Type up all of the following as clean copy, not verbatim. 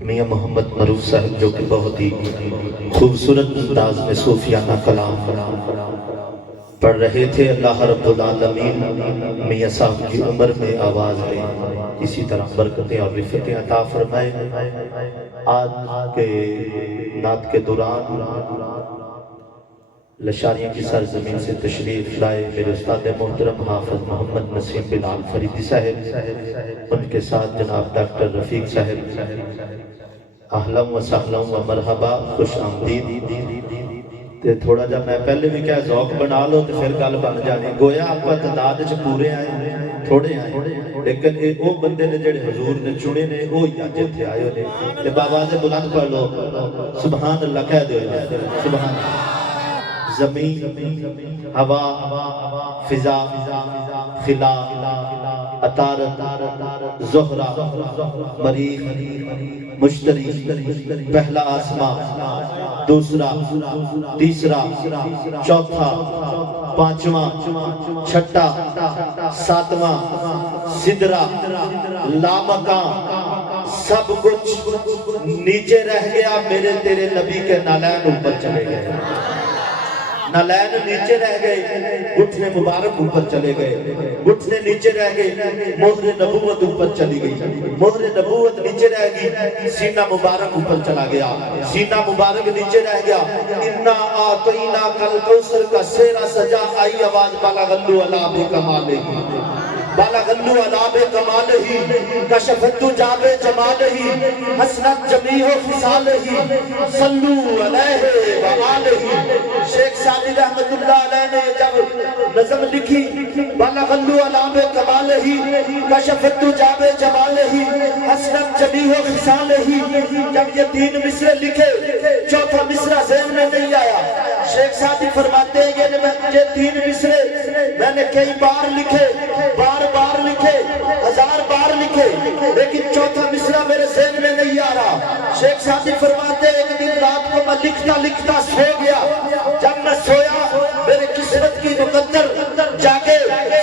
میاں محمد معروف صاحب جو کہ بہت ہی خوبصورت انداز میں صوفیانہ کلام پڑھ رہے تھے. اللہ رب العالمین میاں صاحب کی عمر میں آواز میں اسی طرح برکتیں اور رفتیں عطا فرمائے. آج کے نعت کے دوران لشاریوں کی سرزمین سے تشریف لائے میرے استاد محترم حافظ محمد نسیم بلال فریدی صاحب، ان کے ساتھ جناب ڈاکٹر رفیق صاحب. اہلا و سہلا و مرحبا، خوش آمدید. تے تھوڑا جا میں پہلے بھی کہا ذوق بنا لو تے پھر گل بن جانی. گویا آپ کو تعداد وچ پورے آئے تھوڑے آئے، لیکن وہ بندے نے جڑے حضور نے چنے نے وہ ہی اج اتنے آئے نے. تے بابا سے بلند پڑھ لو سبحان اللہ کہہ دو. سبحان اللہ. زمین، ہوا، فضا، خلا، عطارد، زہرہ، مریخ، مشتری، پہلا آسمان، دوسرا، تیسرا، چوتھا، پانچواں، چھٹا، ساتواں، سدرہ، لامکان، سب کچھ نیچے رہ گیا. میرے تیرے نبی کے نالین اوپر چلے گئے. نالین نیچے رہ گئے، گھٹنے مبارک اوپر چلے گئے. گھٹنے نیچے رہ گئے، مہر نبوت اوپر چلی گئی. مہر نبوت نیچے رہ گئی، سینہ مبارک اوپر چلا گیا. سینہ مبارک نیچے رہ گیا. انا آتینا کل کوثر کا سیرا سجا. آئی آواز بالا غلو علا بے کمالہ، بالا غلو علا بے کمالہ، کشفت جاب جمالہ، حسنت جمیع خصالہ، صلو علیہ وآلہ. شیخ سعدی رحمت اللہ علیہ نے جب نظم لکھی بالا غلو علا بے کمالہ، کشفت جاب جمالہ، حسنت جمیع خصالہ، جب یہ تین مصرے لکھے چوتھا مصرع ذہن میں نہیں آیا. شیخ سعدی فرماتے ہیں یہ تین مصرے میں نے کئی بار لکھے، بار بار لکھے، ہزار بار لکھے، لیکن چوتھا مصرع میرے ذہن میں نہیں آ رہا. شیخ سعدی فرماتے ہیں ایک دن رات کو میں لکھتا لکھتا سو گیا. جب میں سویا میرے قسمت کی مقدر جاگے.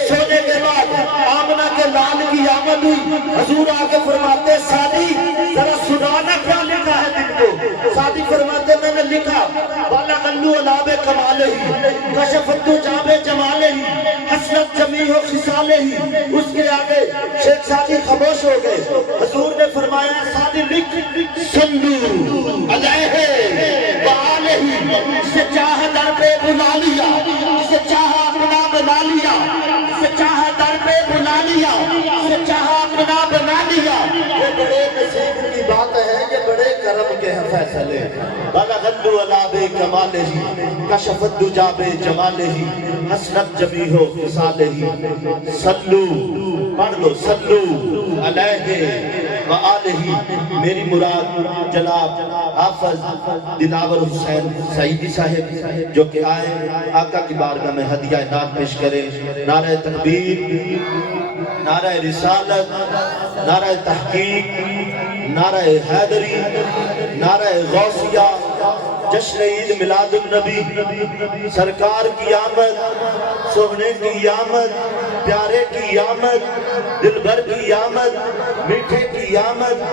سونے کے بعد آمنہ کے لال کی آمد ہوئی. حضور آگے فرماتے سعدی ذرا سنانا کیا لکھا ہے دن کو. سعدی فرماتے میں نے لکھا بالا غلو علا بے کمالہ، کشفت جاب جمالہ، حسنت جمیع خصالہ. اس کے آگے شیخ سعدی خاموش ہو گئے. حضور نے فرمایا سعدی لکھ صلو علیہ وآلہ. سے چاہ در پہ بلا لیا، سے چاہ اپنا بنا لیا، سے چاہ در پہ بلا لیا، سے چاہ اپنا بنا لیا. یہ بڑے نصیب کی بات ہے، یہ بڑے کرم کے ہیں فیصلے. بالا غلو علا بے کمالہ، کشفت جاب جمالہ، حسنت جمیع خصالہ. صلو پڑھ لو صلو علیہ وآلہ. میری مراد جناب حافظ دلاور حسین سعیدی صاحب جو کہ آئے آقا کی بارگاہ میں ہدیہ نعت پیش کریں. نعرہ تکبیر، نعرہ رسالت، نعرہ تحقیق، نعرہ حیدری، نعرہ غوثیہ، جشن عید میلاد النبی. سرکار کی آمد، سوہنے کی آمد، پیارے کی آمد، دلبر کی آمد، میٹھے کی آمد.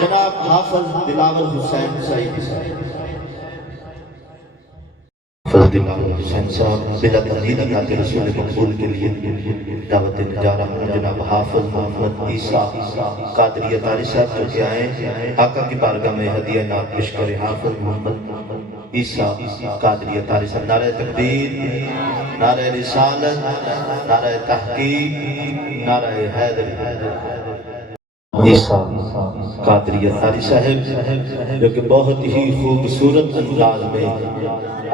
جناب حافظ دلاور حسین سعیدی صاحب. حافظ دلاور حسین صاحب بلا تردید نعت رسول مقبول کے لیے دعوت جا رہا ہوں. جناب حافظ محمد عیسیٰ قادری اطاری صاحب جو کہ آئیں آقا کی بارگاہ میں ہدیہ نعت پیش کریں. حافظ محمد عیسیٰ قادری اطاری صاحب. نعرہ تکبیر، نعرہ رسالت، نعرہ تحقیق، نعرہ حیدری. عیسیٰ قادری اطاری صاحب جو کہ بہت ہی خوبصورت انداز میں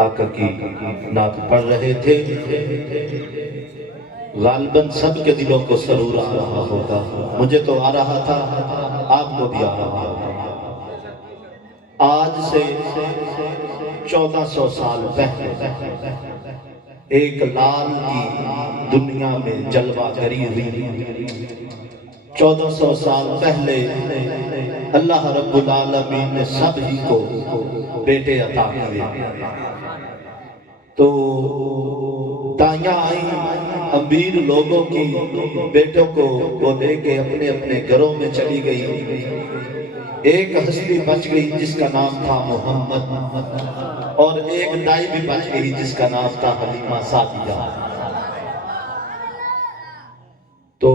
آقا کی نعت پڑھ رہے تھے. غالباً سب کے دلوں کو سرور آ رہا ہوگا. مجھے تو آ رہا تھا، آپ کو بھی آ رہا ہوگا. آج سے 1400 سال پہلے ایک لال کی دنیا میں جلوہ گری ہوئی. 1400 سال پہلے اللہ رب العالمین نے سب ہی کو بیٹے عطا کیے. تو تائیاں آئیں امیر لوگوں کی، بیٹوں کو وہ لے کے اپنے اپنے گھروں میں چلی گئی۔ ایک ہستی بچ گئی جس کا نام تھا محمد، اور ایک دائی بھی بچ گئی جس کا نام تھا حلیمہ سعدیہ۔ تو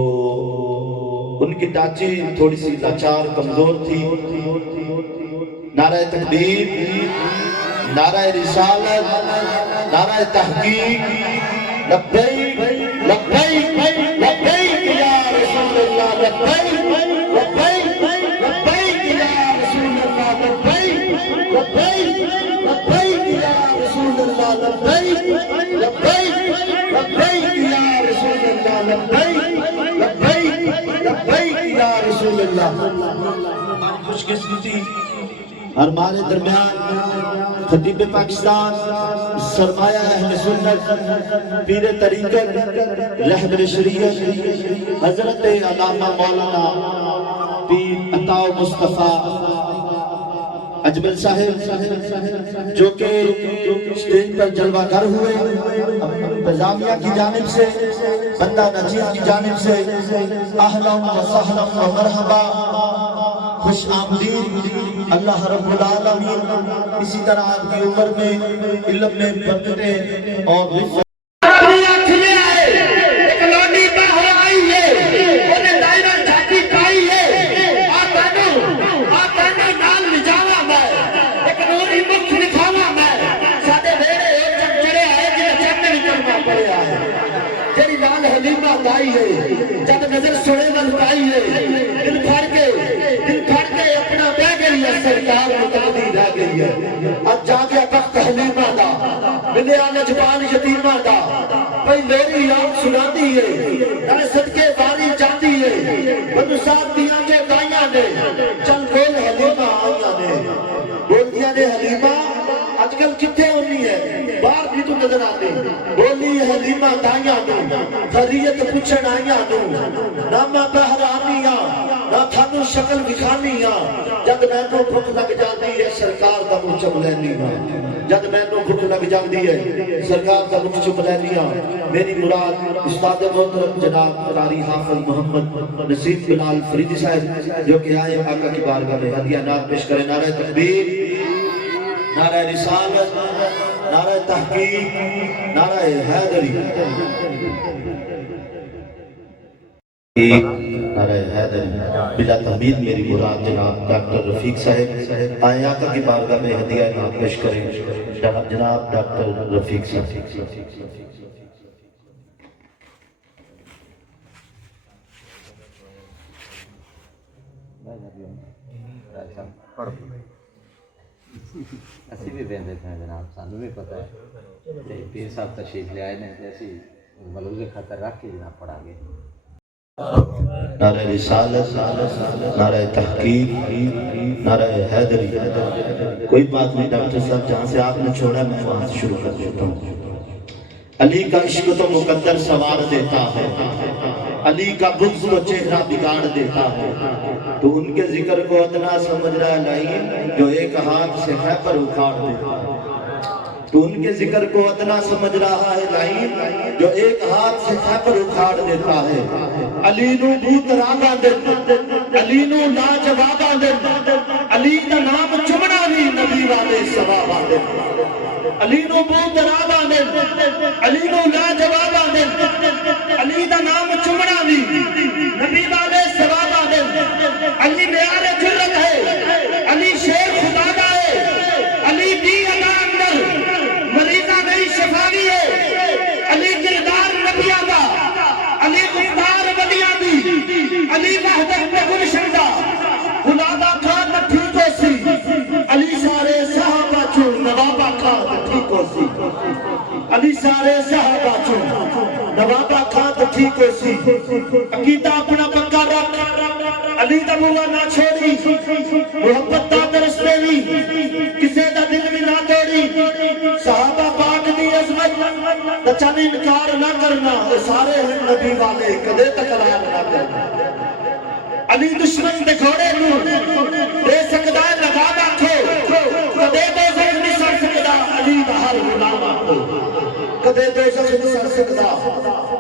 ان کی چاچی تھوڑی سی لاچار کمزور تھی۔ نعرہ تکبیر، نعرہ رسالت، نعرہ تحقیق، لبیک لبیک لبیک یا رسول اللہ، لبیک لبیک لبیک یا رسول اللہ، لبیک لبیک لبیک یا رسول اللہ، لبیک لبیک لبیک یا رسول اللہ، لبیک لبیک لبیک یا رسول اللہ۔ خوش قسمتی اور ہمارے درمیان خطیب پاکستان، سرمایہ اہل سنت، پیر طریقت، رہبر شریعت، حضرت علامہ مولانا پیر عطا مصطفیٰ اجمل صاحب، جو کہ اسٹیج پر جلوہ گر ہوئے، انتظامیہ کی جانب سے، بندہ نذیر کی جانب سے اہلا و سہلا و مرحبا، خوش آمدید۔ اللہ رب العالمین اسی طرح آپ کی عمر میں، علم میں برکتیں اور رفت جب نظر سنے نل پائی ہے، دل پھڑ کے اپنا بہ گئی ہے، سرکار مقتدی رہ گئی ہے۔ اب جا گیا وقت حلیمہ دا، ملیا نجبان یتیمہ دا، پئی لوری آپ سنا دی ہے، نہ صدقے باری جاتی ہے، بنو صاحب دیاں کے دائیاں نے، چل بول حلیمہ آئیاں نے، بول دیا نے حلیمہ آج کل کتھے ہونی ہے، باہر بھی تو نظر آنے، بولی حلیمہ دائیاں نو، خریت پوچھن آئیاں نو، نامہ بہرانیاں، نہ تھانو شکل دکھانیاں، جد میں نو بھوک لگ جاندی ہے سرکار دا مجھ چپ لینیاں، جد میں نو بھوک لگ جاندی ہے سرکار دا مجھ چپ لینیاں۔ میری مراد استاد محترم جناب قاری حافظ محمد نصیب بلال فریدی صاحب، جو کہ آئے آقا کی بارگاہ میں ہدیہ نعت پیش کریں۔ نعرہ تکبیر، نعرہ رسالت، نعرہ تحقیق، نعرہ حیدری، نعرہ حیدری۔ بلا تحمید میری مراد جناب ڈاکٹر رفیق صاحب آئے آقا کی بارگاہ میں ہدیہ نعت پیش کریں۔ جناب ڈاکٹر رفیق صاحب۔ اسی بھی دیندے تھے جناب، سانو بھی پتہ ہے، پیر صاحب تشریف لے آئے نے، اسی ملوز خطر رکھ کے جناب پڑھا گئے۔ نعرہ رسالت، نعرہ تحقیق، نعرہ حیدری۔ کوئی بات نہیں ڈاکٹر صاحب، جہاں سے آپ نے چھوڑا میں وہاں سے شروع کر دیتا ہوں۔ علی کا عشق تو مقدر سوار دیتا ہے، علی کا بغض تو چہرہ بگاڑ دیتا ہے، تو ان کے ذکر کو اتنا سمجھ رہا ہے لائن جو ایک ہاتھ سے خیبر اکھاڑ دیتا ہے، تو ان کے ذکر کو اتنا سمجھ رہا ہے لائن جو ایک ہاتھ سے خیبر اکھاڑ دیتا ہے۔ علی نو بوت راگا دن، علی نو لاجوابا دن، علی دا نام چمنا بھی نبی والے ثوابا دن، علی نو بوت راگا دن، علی نو لاجوابا دن، علی دا نام چمنا بھی نبی والے ثوابا دن۔ علی معیار جرت ہے، علی شیر خدا دا ہے، علی دی ادا اندر مریضہ نہیں شفاوی ہے، علی کردار نبیہ دا، علی گفتار ولیہ دی، علی وحدت میں گلشن دا، گلابہ کھا ٹھیکو سی، علی سارے صحابہ چون نوابہ کھا ٹھیکو سی، علی سارے صحابہ چون نوابہ کھا ٹھیکو سی۔ عقیدہ اپنا پکا رکھ، علی دا بوا نہ چھوڑی، محبت دا درستے بھی کسے دا دل بھی نہ توڑی، صحابہ پاک دی عظمت دا چل انکار نہ کرنا، سارے ہیں نبی والے کدے تکرار نہ کرنا۔ علی دشمن دے گھوڑے نو دے سکدا ہے لگا باکھو، کدے دے زخمی سر سکدا علی دا ہر غلام آکھو۔ کدے دوزخ نہیں سڑ سکتا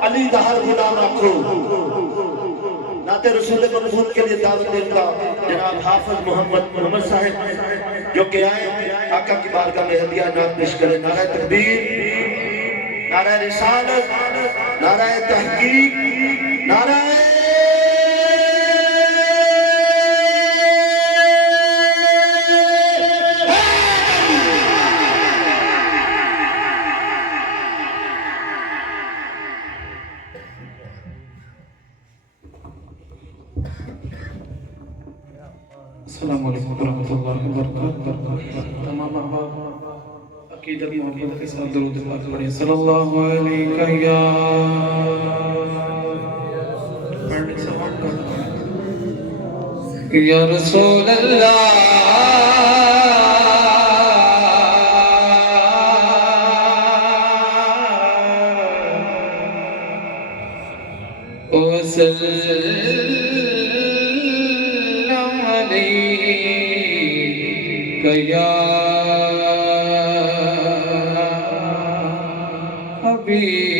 علی دا ہر غلام آکھو نعت رسول منظور کے لیے دعوت دیتا جناب حافظ محمد صاحب جو کہ آئے آقا کی بارگاہ میں ہدیہ نعت پیش کرے نعرہ تکبیر نعرہ رسالت نعرہ تحقیق نعرہ السلام علیکم ورحمۃ اللہ وبرکاتہ تمام احباب عقیدت محبت کے ساتھ درود پاک پڑھیں صلی اللہ علیہ یا یا رسول اللہ یا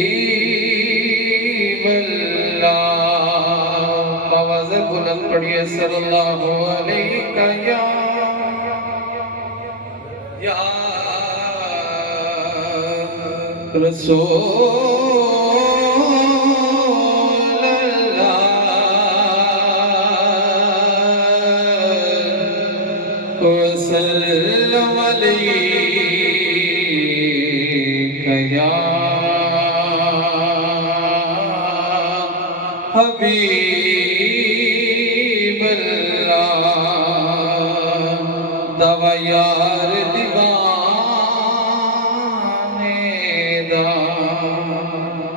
حبیب اللہ آواز بلند پڑھیے صلی اللہ علیہ یا رسول وسلم علیک یا حبیب اللہ دوا یار دیوانے دا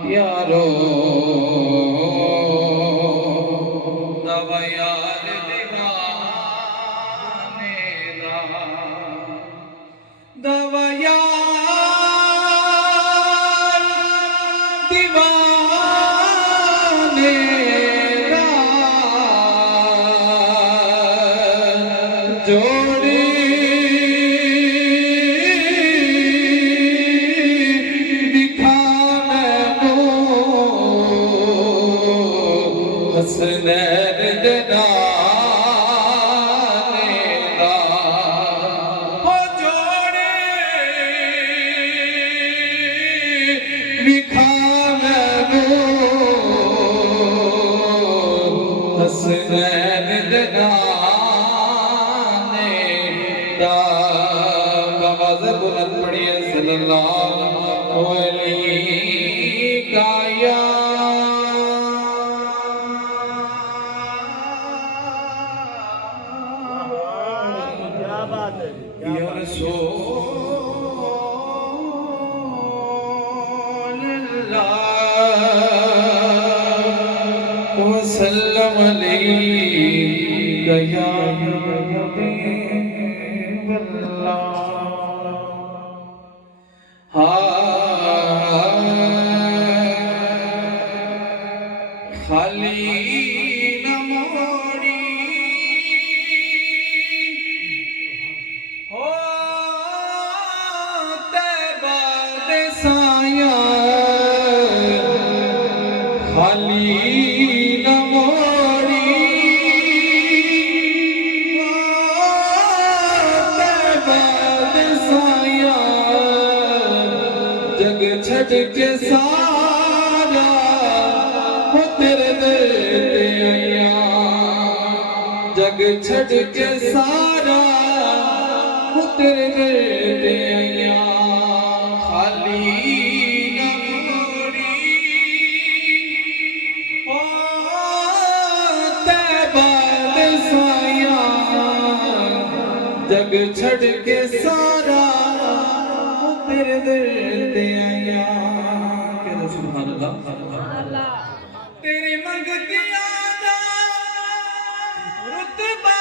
یارو دوا یار دوا یار دیوانے دا جوڑی دکھانے کو حسنین دینا حسنین دنانے دا آواز بلند پڑھیے صلی اللہ علیہ یا رسول اللہ وسلم علیک یا حبیب اللہ خالی نہ موڑی ہو تیبہ دے سایہ خالی نہ موڑی تیبہ دے سایہ جگ چھٹ کے سارا ہو تیرے دل تے آیا جگ چھٹ کے سارا ہو تیرے دل تے آیا خالی نہ موڑی او تیبہ دے سایہ جگ چھٹ کے سارا ہو تیرے دل تے آیا کہہ سبحان اللہ تیرے منگتیاں دا رتبہ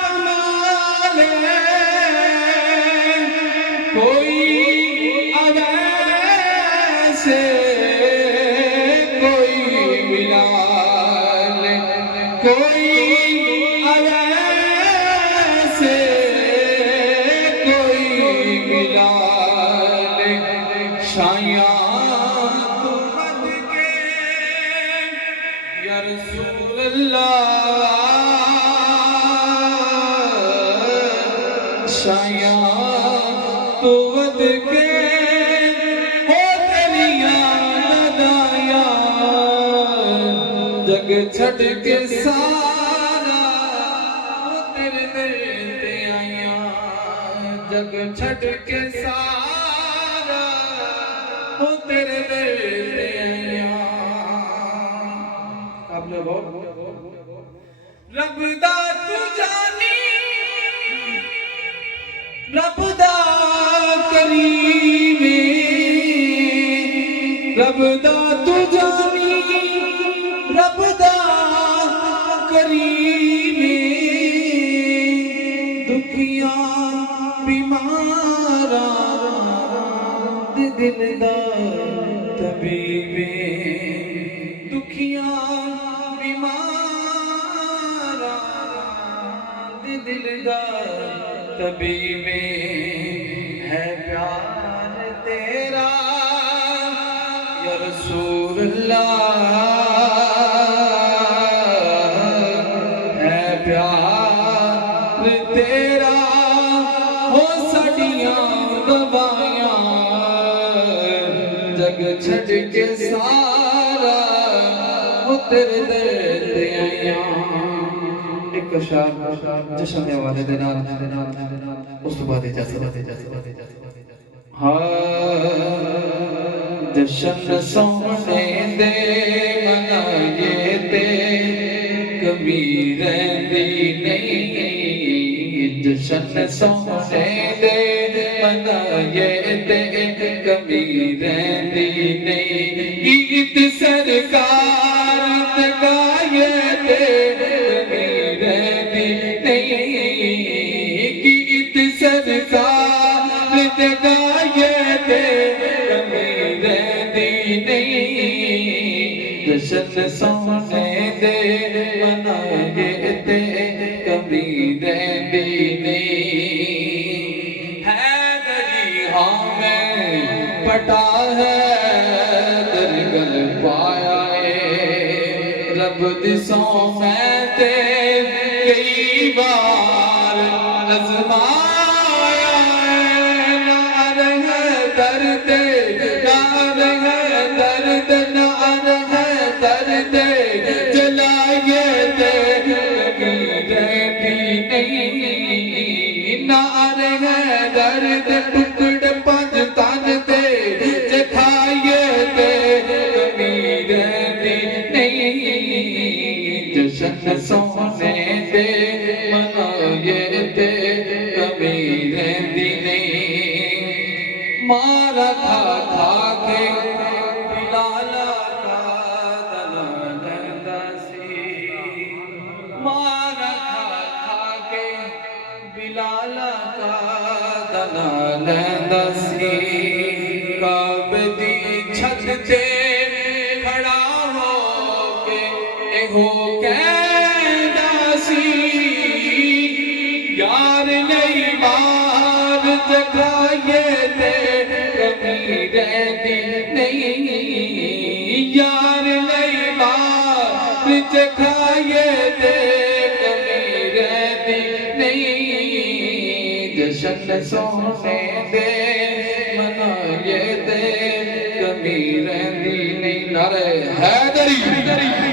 کمال ہے کوئی اویسے کوئی بلال کوئی اویسے کوئی بلال شایاں یا رسول اللہ شاید تو ود کے ہو تیریاں ندایا جگ چھڑ کے سارا تیرے در تے آیا جگ چھڑ کے سارا وہ تیرے در تے آیا قابل غور رب دا تو جانی رب دا کریم رب دا تو جانی رب دا کریم دکھیاں بیماراں دے دل دا طبیب دکھیاں بیماراں دے دل دا طبیب ہے پیار تیرا یا رسول اللہ ہے پیار تیرا ہو سڑیاں دبائیاں جگ چھڑ کے سارا وہ تیرے در تے آئیاں ایک شعر جشن دے والے دے نال اس تو بعد اجازت جشن سونے دے منائے تے کبھی رہندی نہیں جشن سونے دے منائے تے کبھی رہندی نہیں عید سرکار تے گائے تے کبھی رہندی نہیں عید سرکار تے گائے تے کبھی رہندی نہیں جشن سونے دے منائے تے کبھی رہندی نہیں حیدری ہاں میں پٹا ہے درگل پایا ہے رب دسوں میں تے کئی بار ازمایا ہے نار ہے درد نار ہے درد نار ہے درد جلائے تے کبھی رہتی نہیں نار ہے درد ٹکڑ پنج تن تے جکھائے تے کبھی رہتی نہیں جشن سونے دے منائے تے کبھی رہتی نہیں مارا کھا کھا کے بلالا کا دنا لہندا سی مارا کھا کھا کے بلالا کا دنا لہندا سی کعبے دی چھت تے کھڑا ہو کے ایہو کہندا سی یار لئی مار جگائے تے کبھی رہندی نہیں یار لئی مار جگائے تے کبھی رہندی نہیں جشن سونے دے منائے تے کبھی رہندی نہیں نعرہ حیدری